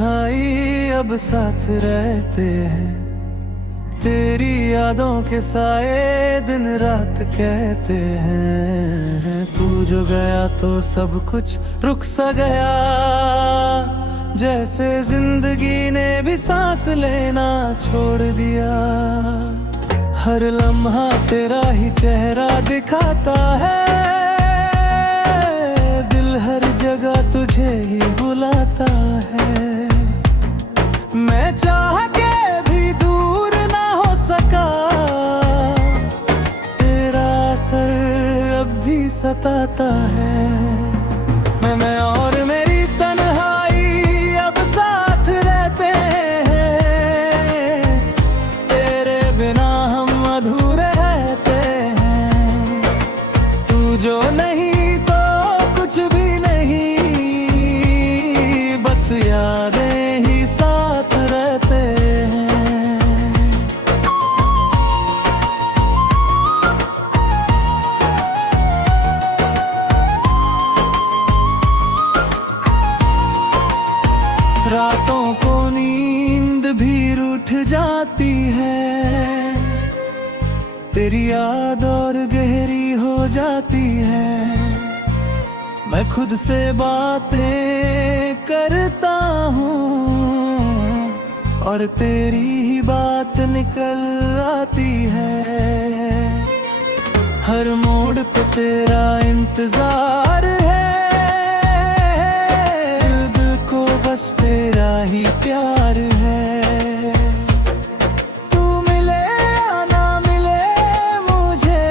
तन्हाई अब साथ रहते हैं, तेरी यादों के साए दिन रात कहते हैं। तू जो गया तो सब कुछ रुक सा गया, जैसे जिंदगी ने भी सांस लेना छोड़ दिया। हर लम्हा तेरा ही चेहरा दिखाता है, दिल हर जगह तुझे ही बुलाता है। मैं चाह के भी दूर ना हो सका, तेरा असर अब भी सताता है। मैं और मेरी तन्हाई अब साथ रहते हैं, तेरे बिना हम अधूरे रहते हैं। तू जो नहीं तो कुछ भी नहीं, बस यादें ही साथ रहते हैं। रातों को नींद भी रूठ जाती है, तेरी याद और गहरी हो जाती है। मैं खुद से बातें करता हूँ और तेरी ही बात निकल आती है। हर मोड़ पे तेरा इंतजार है, दिल को बस तेरा ही प्यार है। तू मिले या ना मिले मुझे,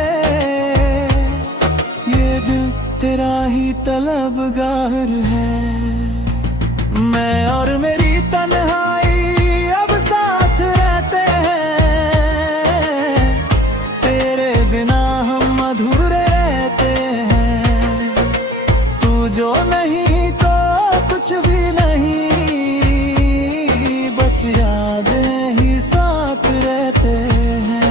ये दिल तेरा ही तलबगार है। मैं और मेरी तन्हाई अब साथ रहते हैं, तेरे बिना हम अधूरे रहते हैं। तू जो नहीं तो कुछ भी नहीं, बस यादें ही साथ रहते हैं।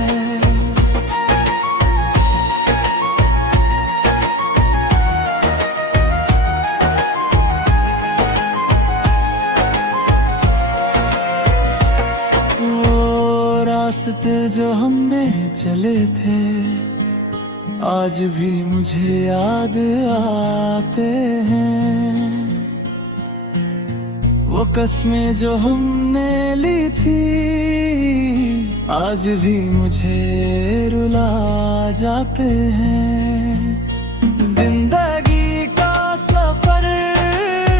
रास्ते जो हमने चले थे आज भी मुझे याद आते हैं। वो कस्में जो हमने ली थी आज भी मुझे रुला जाते हैं। जिंदगी का सफर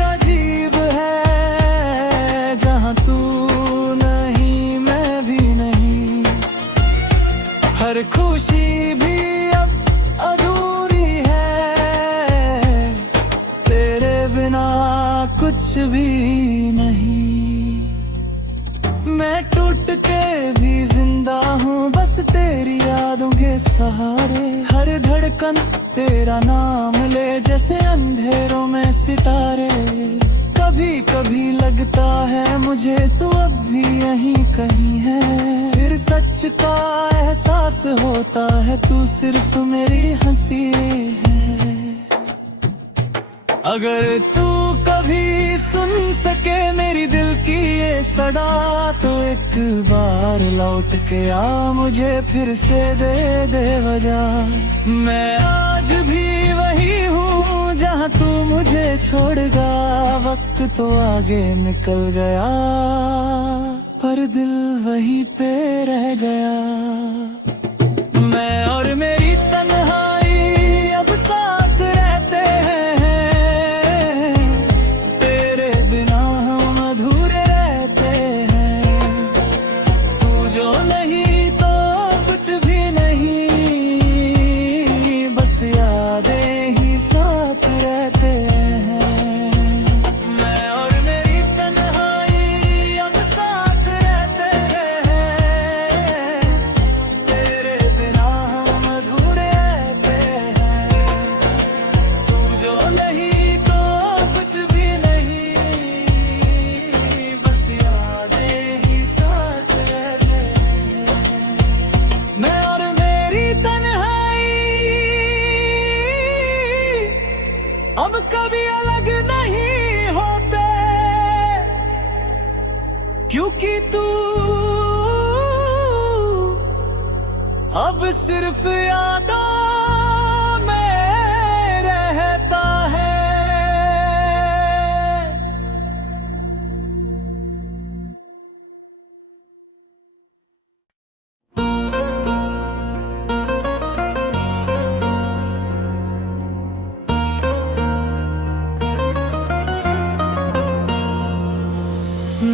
अजीब है, जहाँ तू हर खुशी भी अब अधूरी है, तेरे बिना कुछ भी नहीं। मैं टूट के भी जिंदा हूँ बस तेरी यादों के सहारे। हर धड़कन तेरा नाम ले जैसे अंधेरों में सितारे। कभी कभी लगता है मुझे तू अब भी यहीं कहीं है, फिर सच का एहसास होता है तू सिर्फ मेरी हंसी है। अगर तू कभी सुन सके मेरी दिल की ये सदा, तो एक बार लौट के आ मुझे फिर से दे दे वजह। मैं आज भी वही हूँ जहाँ तू मुझे छोड़गा। वक्त तो आगे निकल गया पर दिल वहीं पे रह गया। मैं और मेरी तन्हाई अब साथ रहते हैं, तेरे बिना हम अधूरे रहते हैं। तू जो नहीं तो कुछ भी नहीं, बस यादें ही साथ रहते हैं। मैं और मेरी तन्हाई अब साथ रहते हैं, क्योंकि तू अब सिर्फ यादों में रहता है।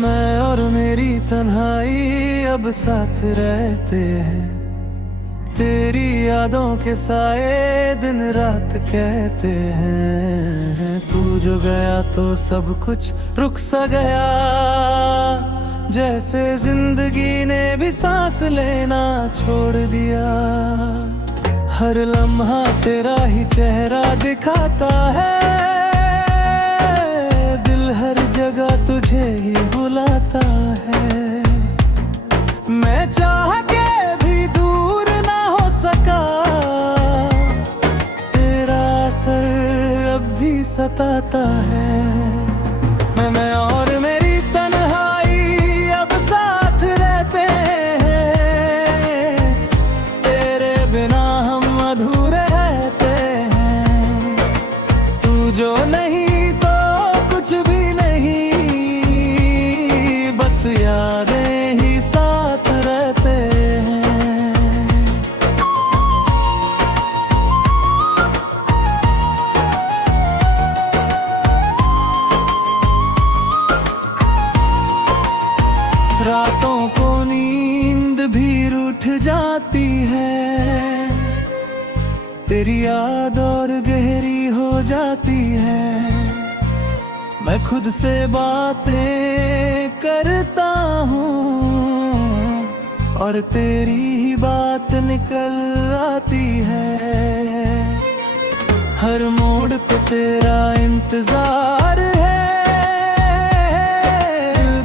मैं और मेरी तन्हाई अब साथ रहते हैं, तेरी यादों के साए दिन रात कहते हैं। तू जो गया तो सब कुछ रुक सा गया, जैसे जिंदगी ने भी सांस लेना छोड़ दिया। हर लम्हा तेरा ही चेहरा दिखाता है, दिल हर जगह तुझे ही बुलाता है। मैं चाह के भी दूर ना हो सका, तेरा असर अब भी सताता है। मैं और मेरी तन्हाई अब साथ रहते हैं, तेरे बिना हम अधूरे रहते हैं। तू जो नहीं तो कुछ भी नहीं, बस यादें ही साथ रहते हैं। रातों को नींद भी रूठ जाती है, तेरी याद और गहरी हो जाती है। मैं खुद से बातें करता हूँ और तेरी ही बात निकल आती है। हर मोड़ पे तेरा इंतजार है,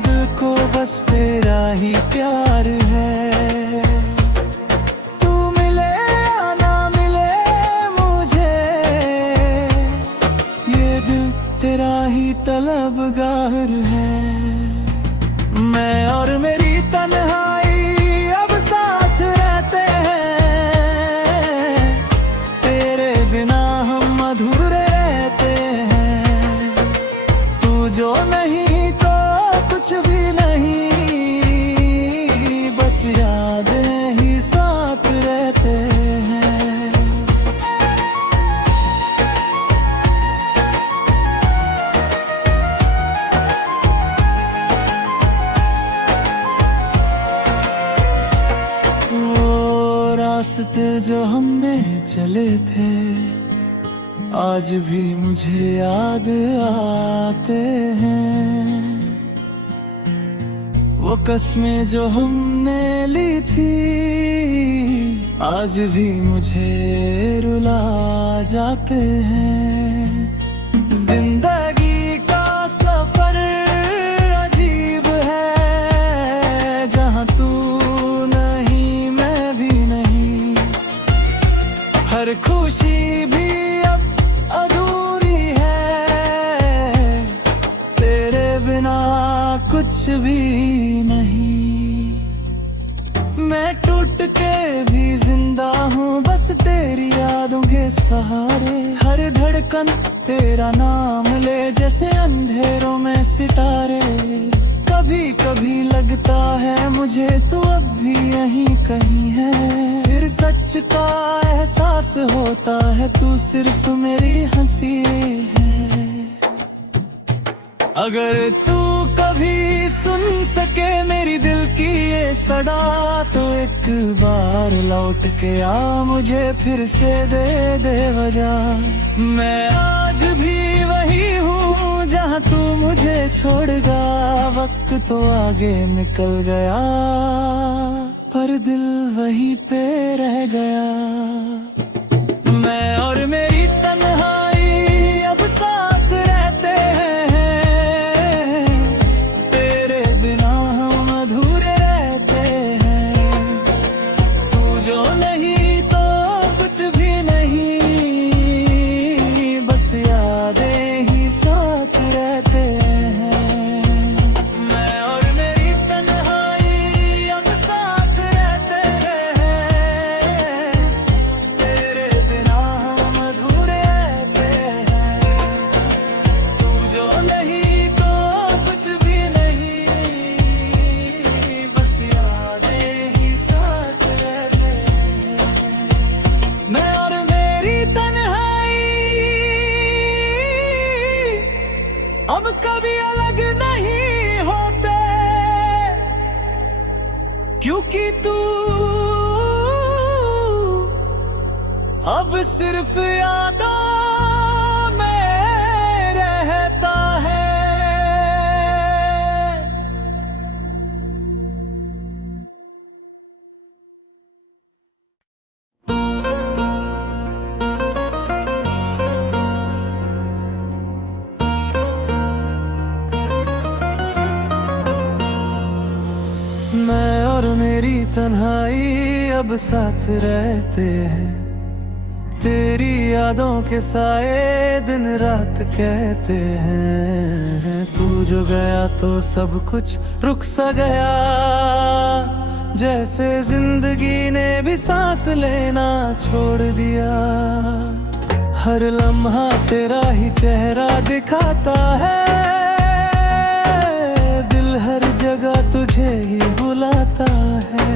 दिल को बस तेरा ही प्यार है। तू मिले या ना मिले मुझे, ये दिल तेरा ही तलबगार है। मैं और मेरी तन्हाई अब साथ रहते हैं, तेरे बिना हम अधूरे रहते हैं। तू जो नहीं तो कुछ भी नहीं, बस यादें ही साथ रहते हैं। रास्ते जो हमने चले थे आज भी मुझे याद आते हैं। वो कस्में जो हमने ली थी आज भी मुझे रुला जाते हैं। जिंदगी का सफर अजीब है, जहाँ तू नहीं मैं भी नहीं। हर खुशी भी अब अधूरी है, तेरे बिना कुछ भी नहीं। मैं टूट के भी जिंदा हूँ बस तेरी यादों के सहारे। हर धड़कन तेरा नाम ले जैसे अंधेरों में सितारे। कभी कभी लगता है मुझे तू अब भी यहीं कहीं है, फिर सच का एहसास होता है तू सिर्फ मेरी हंसी है। अगर तू कभी सुन सके मेरी दिल की ये सदा, तो एक बार लौट के आ मुझे फिर से दे दे वजह। मैं आज भी वही हूँ जहाँ तू मुझे छोड़गा। वक्त तो आगे निकल गया पर दिल वहीं पे रह गया। मैं और मेरी तन्हाई अब साथ रहते हैं, तेरे बिना हम अधूरे रहते हैं। तू जो नहीं तो कुछ भी नहीं, बस यादें ही साथ रहते हैं। मैं और मेरी क्योंकि तू अब सिर्फ यादों में रहता है। मैं और मेरी तन्हाई अब साथ रहते हैं, तेरी यादों के साए दिन रात कहते हैं। तू जो गया तो सब कुछ रुक सा गया, जैसे जिंदगी ने भी सांस लेना छोड़ दिया। हर लम्हा तेरा ही चेहरा दिखाता है, दिल हर जगह तुझे ही बुलाता है।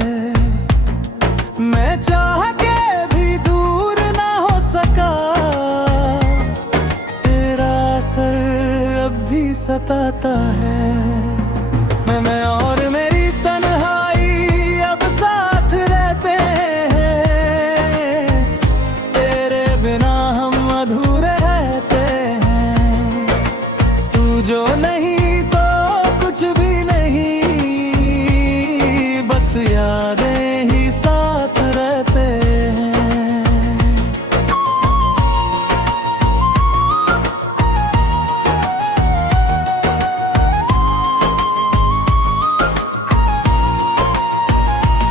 मैं चाह के भी दूर ना हो सका, तेरा असर अब भी सताता है। मैं और मेरी तन्हाई अब साथ रहते हैं, तेरे बिना हम अधूरे रहते हैं। तू जो नहीं तो कुछ भी नहीं, बस यादें ही साथ रहते हैं।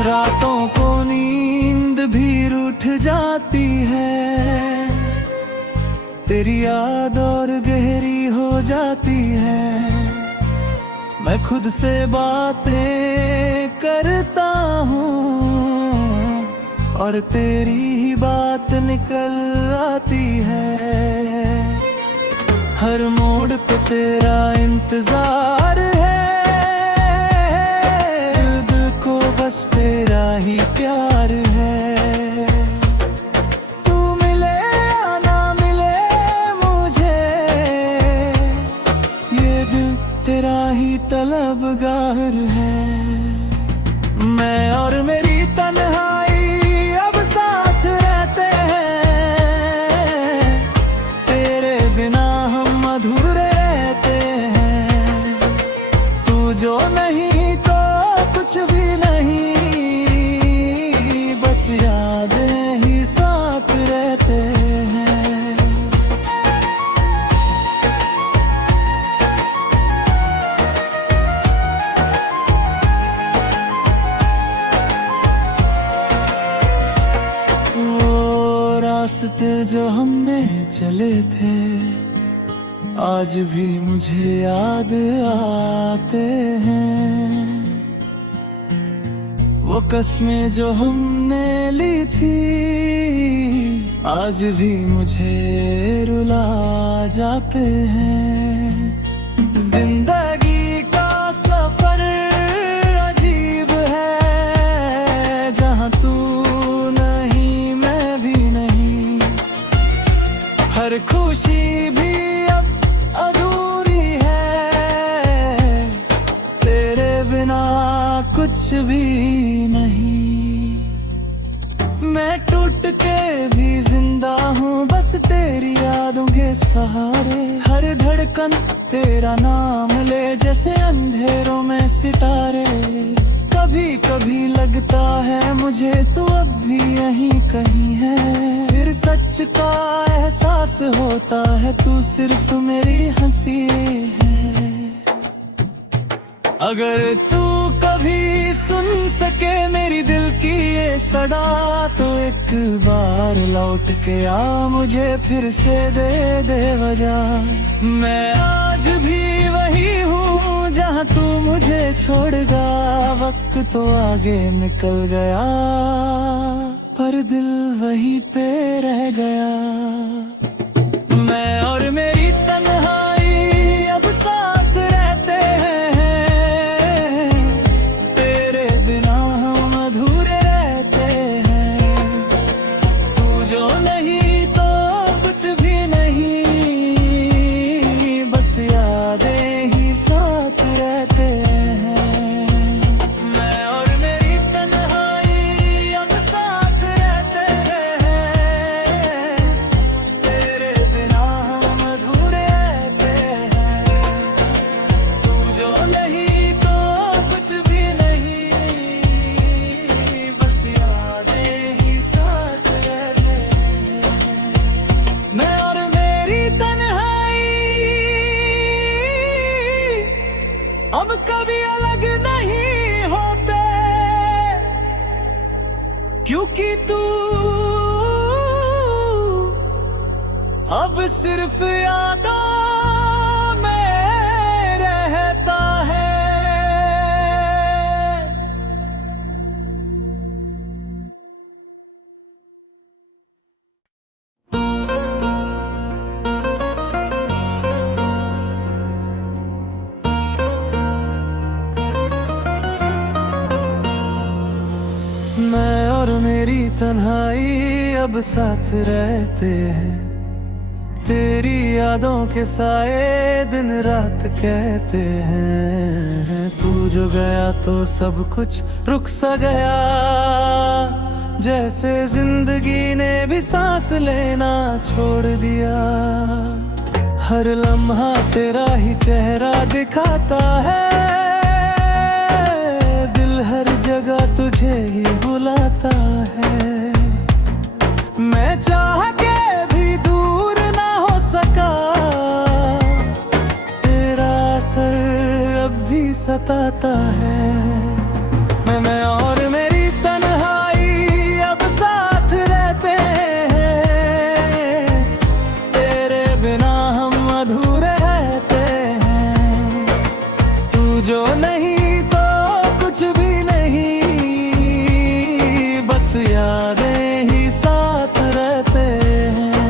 रातों को नींद भी रूठ जाती है, तेरी याद और गहरी हो जाती है। मैं खुद से बातें करता हूँ और तेरी ही बात निकल आती है। हर मोड़ पे तेरा इंतजार है, दिल को बस तेरा ही प्यार है। तू मिले या ना मिले मुझे, ये दिल तेरा ही तलबगार है। मैं और मेरी तन्हाई अब साथ रहते हैं, तेरे बिना हम अधूरे रहते हैं। तू जो नहीं तो कुछ भी नहीं, बस यादें ही साथ रहते हैं। रास्ते जो हमने चले थे आज भी मुझे याद आते हैं। वो कस्में जो हमने ली थी आज भी मुझे रुला जाते हैं। जिंदगी का सफर अजीब है, जहाँ तू नहीं मैं भी नहीं। हर खुशी भी अब अधूरी है, तेरे बिना कुछ भी नहीं। मैं टूट के भी जिंदा हूँ बस तेरी यादों के सहारे। हर धड़कन तेरा नाम ले जैसे अंधेरों में सितारे। कभी कभी लगता है मुझे तू अब भी यहीं कहीं है, फिर सच का एहसास होता है तू सिर्फ मेरी हंसी है। अगर तू कभी सुन सके मेरी दिल की ये सदा, तो एक बार लौट के आ मुझे फिर से दे दे वजह। मैं आज भी वही हूँ जहाँ तू मुझे छोड़गा। वक्त तो आगे निकल गया पर दिल वहीं पे रह गया। मैं और मेरी तन्हाई अब साथ रहते हैं, तेरे बिना हम अधूरे रहते हैं। तू जो नहीं तो कुछ भी नहीं, बस यादें ही साथ रहते हैं। मैं और मेरी क्योंकि तू अब सिर्फ यादों में रहता है। मैं और मेरी तन्हाई अब साथ रहते हैं, तेरी यादों के साए दिन रात कहते हैं। तू जो गया तो सब कुछ रुक सा गया, जैसे जिंदगी ने भी सांस लेना छोड़ दिया। हर लम्हा तेरा ही चेहरा दिखाता है, दिल हर जगह तुझे ही बुलाता है। मैं चाह के भी दूर ना हो सका, तेरा असर अब भी सताता है। मैं और मेरी तन्हाई अब साथ रहते हैं, तेरे बिना हम अधूरे रहते हैं। तू जो नहीं तो कुछ भी नहीं, बस यादें ही साथ रहते हैं।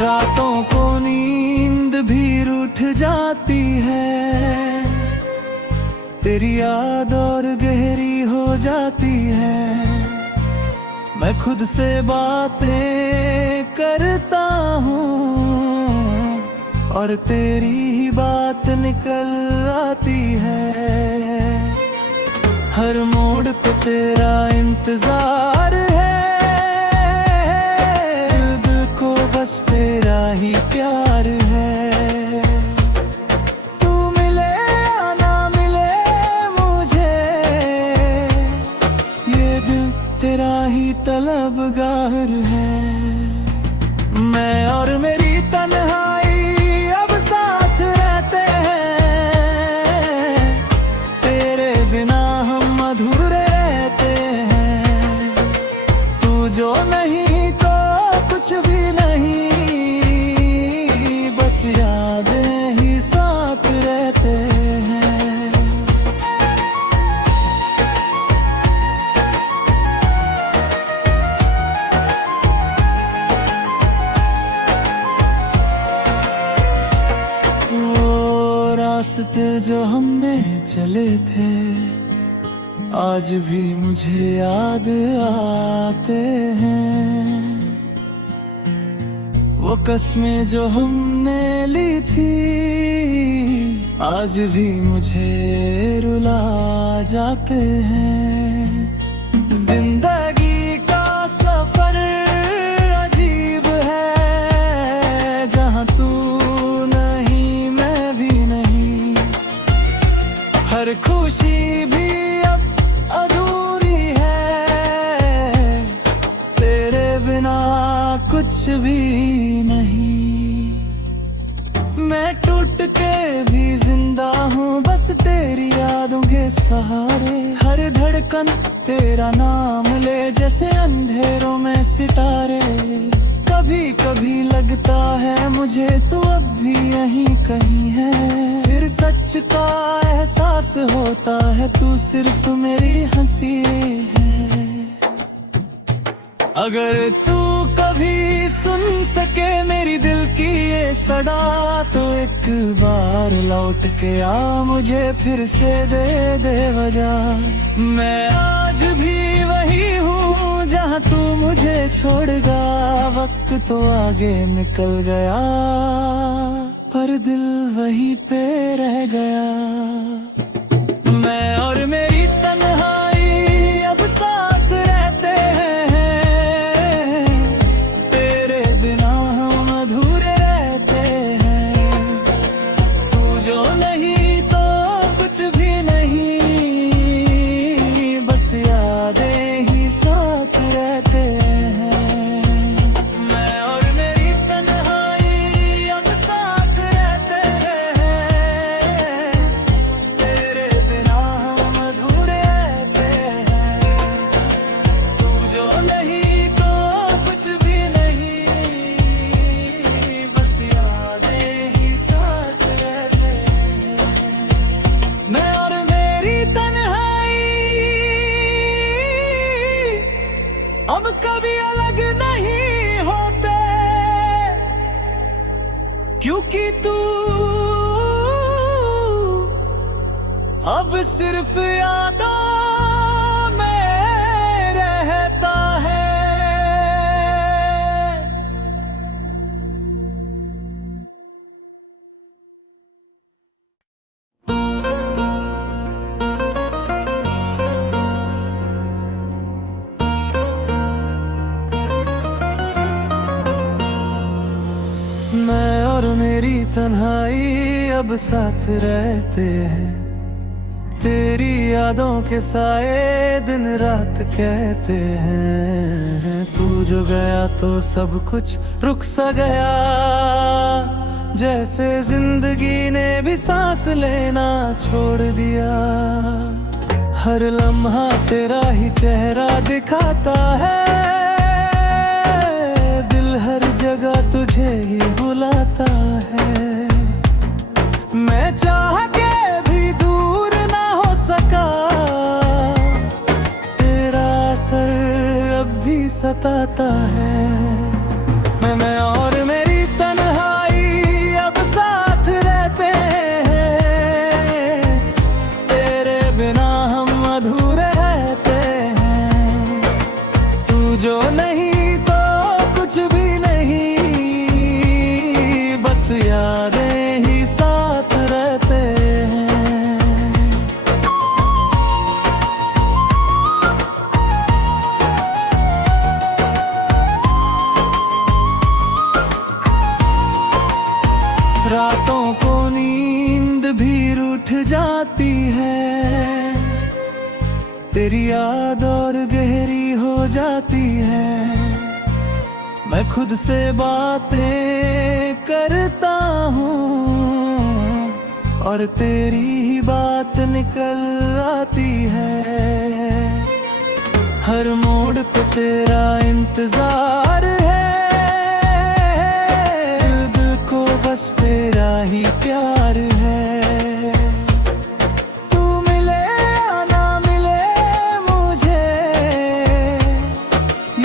रातों को नींद भी रूठ जाती है, तेरी याद और गहरी हो जाती है। मैं खुद से बातें करता हूँ और तेरी ही बात निकल आती है। हर मोड़ पे तेरा इंतजार है, दिल को बस तेरा ही प्यार है। तू मिले या ना मिले मुझे, ये दिल तेरा ही तलबगार है। मैं और मेरी तन्हाई अब साथ रहते हैं, तेरे बिना हम अधूरे रहते हैं। तू जो नहीं तो कुछ भी नहीं, बस यादें ही साथ रहते हैं। रास्ते जो हमने चले थे आज भी मुझे याद आते हैं। वो कस्में जो हमने ली थी आज भी मुझे रुला जाते हैं। जिंदगी का सफर अजीब है, जहाँ तू नहीं मैं भी नहीं। हर खुशी भी अब अधूरी है, तेरे बिना कुछ भी नहीं। मैं टूट के भी जिंदा हूँ बस तेरी यादों के सहारे। हर धड़कन तेरा नाम ले जैसे अंधेरों में सितारे। कभी कभी लगता है मुझे तू अब भी यहीं कहीं है, फिर सच का एहसास होता है तू सिर्फ मेरी हंसी है। अगर तू कभी सुन सके मेरी दिल की ये सदा, तो एक बार लौट के आ मुझे फिर से दे दे वजह। मैं आज भी वही हूँ जहाँ तू मुझे छोड़गा। वक्त तो आगे निकल गया पर दिल वहीं पे रह गया। मैं और मेरी तन्हाई अब साथ रहते हैं, तेरे बिना हम अधूरे रहते हैं। तू जो नहीं तो कुछ भी नहीं, बस यादें ही साथ रहते हैं। मैं और मेरी अलग नहीं होते, क्योंकि तू अब सिर्फ यादों में रहता है। मैं और मेरी तन्हाई अब साथ रहते हैं, तेरी यादों के साए दिन रात कहते हैं। तू जो गया तो सब कुछ रुक सा गया, जैसे जिंदगी ने भी सांस लेना छोड़ दिया। हर लम्हा तेरा ही चेहरा दिखाता है, दिल हर जगह तुझे ही बुलाता है। मैं चाह के भी दूर ना हो सका, तेरा असर अब भी सताता है। मैं और मेरी तन्हाई अब साथ रहते हैं, तेरे बिना हम अधूरे रहते हैं। तू जो नहीं तो कुछ भी नहीं, बस यादें ही साथ रहते हैं। रातों को नींद भी रूठ जाती है, तेरी याद और गहरी हो जाती है। मैं खुद से बातें करता हूँ और तेरी ही बात निकल आती है। हर मोड़ पे तेरा इंतजार है, दिल को बस तेरा ही प्यार है। तू मिले या ना मिले मुझे,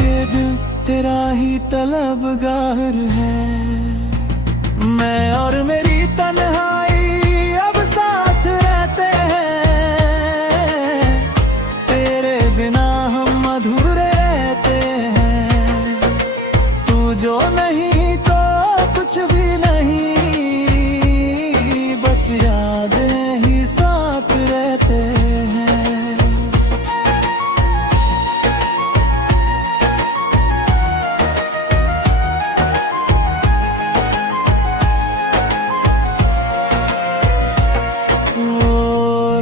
ये दिल तेरा ही तलबगार है। मैं और मेरी तन्हाई अब साथ रहते हैं, तेरे बिना हम अधूरे रहते हैं। तू जो नहीं तो कुछ भी नहीं, बस यादें ही साथ रहते हैं।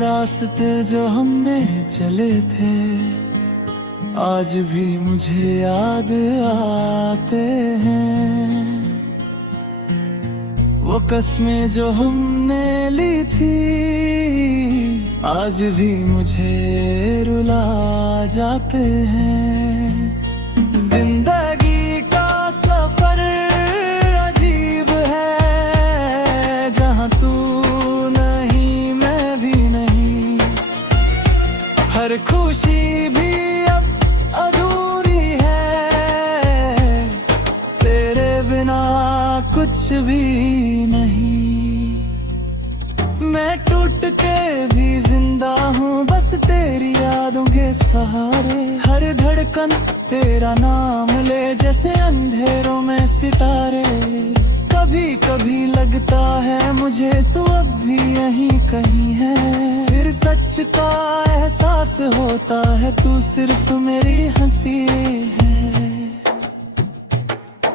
रास्ते जो हमने चले थे आज भी मुझे याद आते हैं। वो कस्में जो हमने ली थी आज भी मुझे रुला जाते हैं। जिंदगी का सफर अजीब है, जहाँ तू नहीं मैं भी नहीं। हर खुशी भी अब अधूरी है, तेरे बिना कुछ भी नहीं। मैं टूट के भी जिंदा हूँ बस तेरी यादों के सहारे। हर धड़कन तेरा नाम ले जैसे अंधेरों में सितारे। कभी कभी लगता है मुझे तू अब भी यहीं कहीं है, फिर सच का एहसास होता है तू सिर्फ मेरी हंसी है।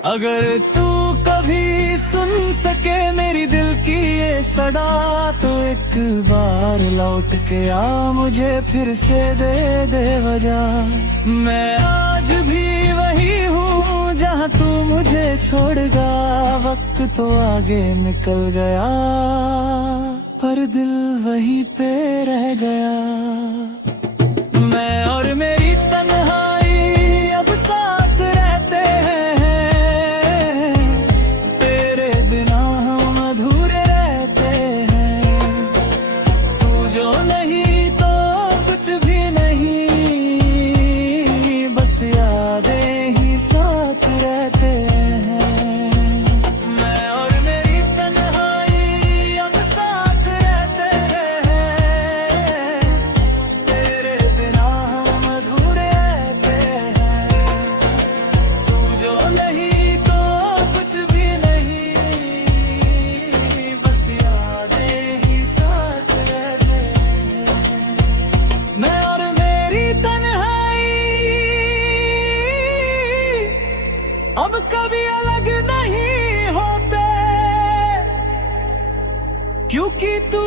अगर तू कभी सुन सके मेरी दिल की ये सदा, तो एक बार लौट के आ मुझे फिर से दे दे वजह। मैं आज भी वही हूँ जहाँ तू मुझे छोड़गा। वक्त तो आगे निकल गया पर दिल वहीं पे रह गया। मैं और मेरी तन्हाई अब साथ रहते हैं, तेरे बिना हम अधूरे रहते हैं। तू जो नहीं तो कुछ भी नहीं, बस यादें ही नहीं तो कुछ भी नहीं, बस यादें ही साथ रहते हैं। मैं और मेरी तन्हाई अब कभी अलग नहीं होते, क्योंकि तू